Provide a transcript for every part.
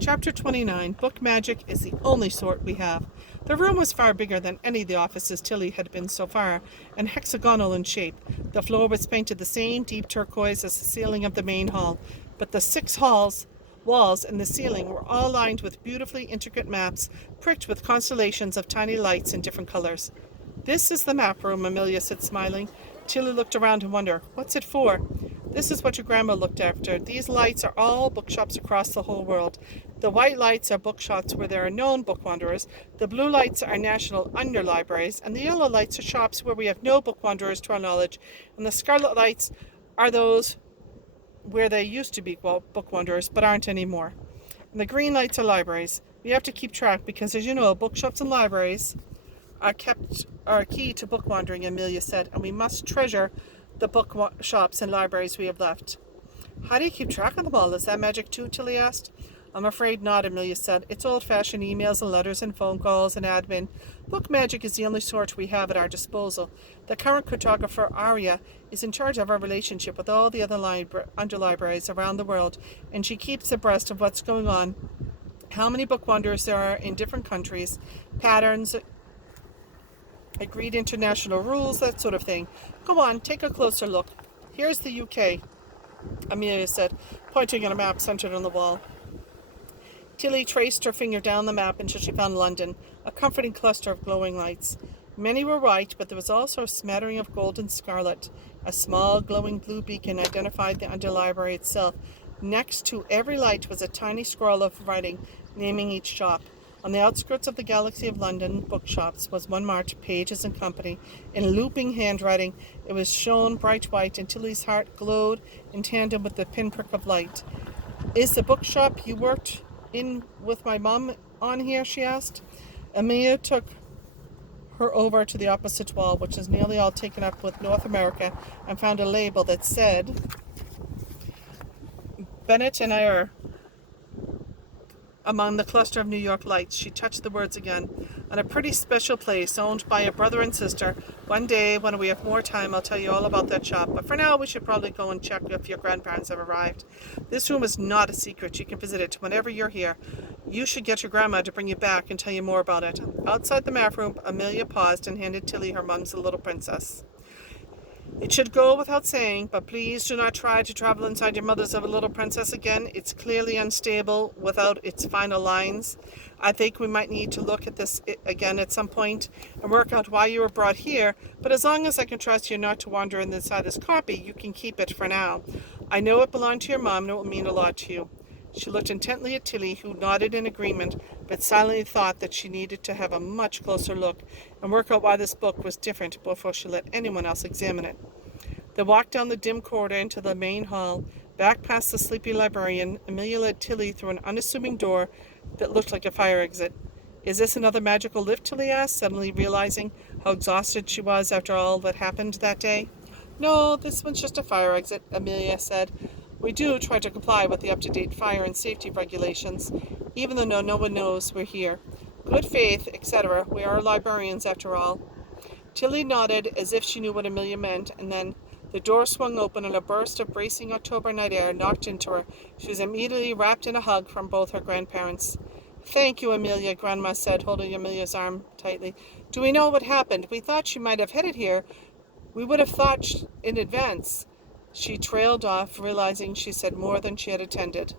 Chapter 29. Book magic is the only sort we have. The room was far bigger than any of the offices Tilly had been so far, and hexagonal in shape. The floor was painted the same deep turquoise as the ceiling of the main hall, but the walls and the ceiling were all lined with beautifully intricate maps, pricked with constellations of tiny lights in different colors. "This is the map room," Amelia said, smiling. Tilly looked around and wondered, "What's it for?" "This is what your grandma looked after. These lights are all bookshops across the whole world. The white lights are bookshops where there are known book wanderers, the blue lights are national underlibraries, and the yellow lights are shops where we have no book wanderers to our knowledge, and the scarlet lights are those where there used to be book wanderers but aren't anymore. And the green lights are libraries. We have to keep track because, as you know, bookshops and libraries are key to book wandering," Amelia said, "and we must treasure the shops and libraries we have left." "How do you keep track of them all? Is that magic too?" Tilly asked. "I'm afraid not," Amelia said. "It's old-fashioned emails and letters and phone calls and admin. Book magic is the only sort we have at our disposal. The current cartographer, Arya, is in charge of our relationship with all the other underlibraries around the world, and she keeps abreast of what's going on, how many book wanderers there are in different countries, patterns, agreed international rules, that sort of thing. Go on, take a closer look. Here's the UK," Amelia said, pointing at a map centered on the wall. Tilly traced her finger down the map until she found London, a comforting cluster of glowing lights. Many were white, but there was also a smattering of gold and scarlet. A small glowing blue beacon identified the underlibrary itself. Next to every light was a tiny scroll of writing naming each shop. On the outskirts of the galaxy of London bookshops was one marked Pages and Company. In looping handwriting, it was shown bright white, and Tilly's heart glowed in tandem with the pinprick of light. "Is the bookshop you worked in with my mom on here?" she asked. Amelia took her over to the opposite wall, which was nearly all taken up with North America, and found a label that said, "Bennett and Eyre." Among the cluster of New York lights, she touched the words again. "On a pretty special place, owned by a brother and sister. One day, when we have more time, I'll tell you all about that shop. But for now, we should probably go and check if your grandparents have arrived. This room is not a secret. You can visit it whenever you're here. You should get your grandma to bring you back and tell you more about it." Outside the map room, Amelia paused and handed Tilly her mum's The Little Princess. "It should go without saying, but please do not try to travel inside your mother's of a Little Princess again. It's clearly unstable without its final lines. I think we might need to look at this again at some point and work out why you were brought here, but as long as I can trust you not to wander inside this copy, you can keep it for now. I know it belonged to your mom, and it will mean a lot to you." She looked intently at Tilly, who nodded in agreement, but silently thought that she needed to have a much closer look and work out why this book was different before she let anyone else examine it. They walked down the dim corridor into the main hall. Back past the sleepy librarian, Amelia led Tilly through an unassuming door that looked like a fire exit. "Is this another magical lift?" Tilly asked, suddenly realizing how exhausted she was after all that happened that day. "No, this one's just a fire exit," Amelia said. "We do try to comply with the up-to-date fire and safety regulations, even though no one knows we're here. Good faith, etc. We are librarians, after all." Tilly nodded as if she knew what Amelia meant, and then the door swung open and a burst of bracing October night air knocked into her. She was immediately wrapped in a hug from both her grandparents. "Thank you, Amelia," Grandma said, holding Amelia's arm tightly. "Do we know what happened? We thought she might have headed here. We would have thought in advance." She trailed off, realizing she said more than she had intended.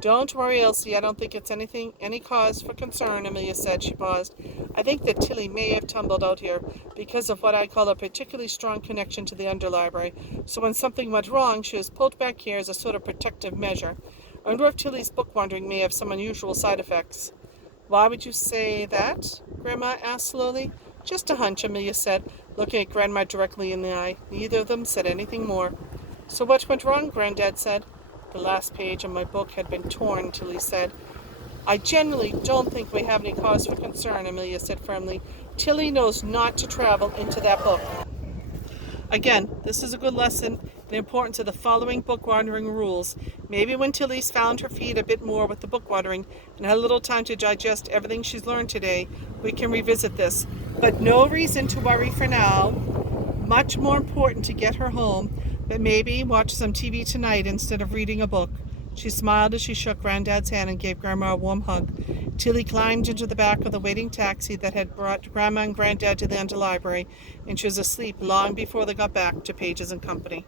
"Don't worry, Elsie. I don't think it's any cause for concern," Amelia said. She paused. "I think that Tilly may have tumbled out here because of what I call a particularly strong connection to the underlibrary. So when something went wrong, she was pulled back here as a sort of protective measure. I wonder if Tilly's book wandering may have some unusual side effects." "Why would you say that?" Grandma asked slowly. "Just a hunch," Amelia said, looking at Grandma directly in the eye. Neither of them said anything more. "So what went wrong?" Granddad said. "The last page of my book had been torn," Tilly said. "I generally don't think we have any cause for concern," Amelia said firmly. "Tilly knows not to travel into that book." Again, this is a good lesson in the importance of the following book wandering rules. Maybe when Tilly's found her feet a bit more with the book wandering and had a little time to digest everything she's learned today, we can revisit this. But no reason to worry for now. Much more important to get her home, but maybe watch some TV tonight instead of reading a book. She smiled as she shook Granddad's hand and gave Grandma a warm hug. Tilly climbed into the back of the waiting taxi that had brought Grandma and Granddad to the underlibrary, and she was asleep long before they got back to Pages and Company.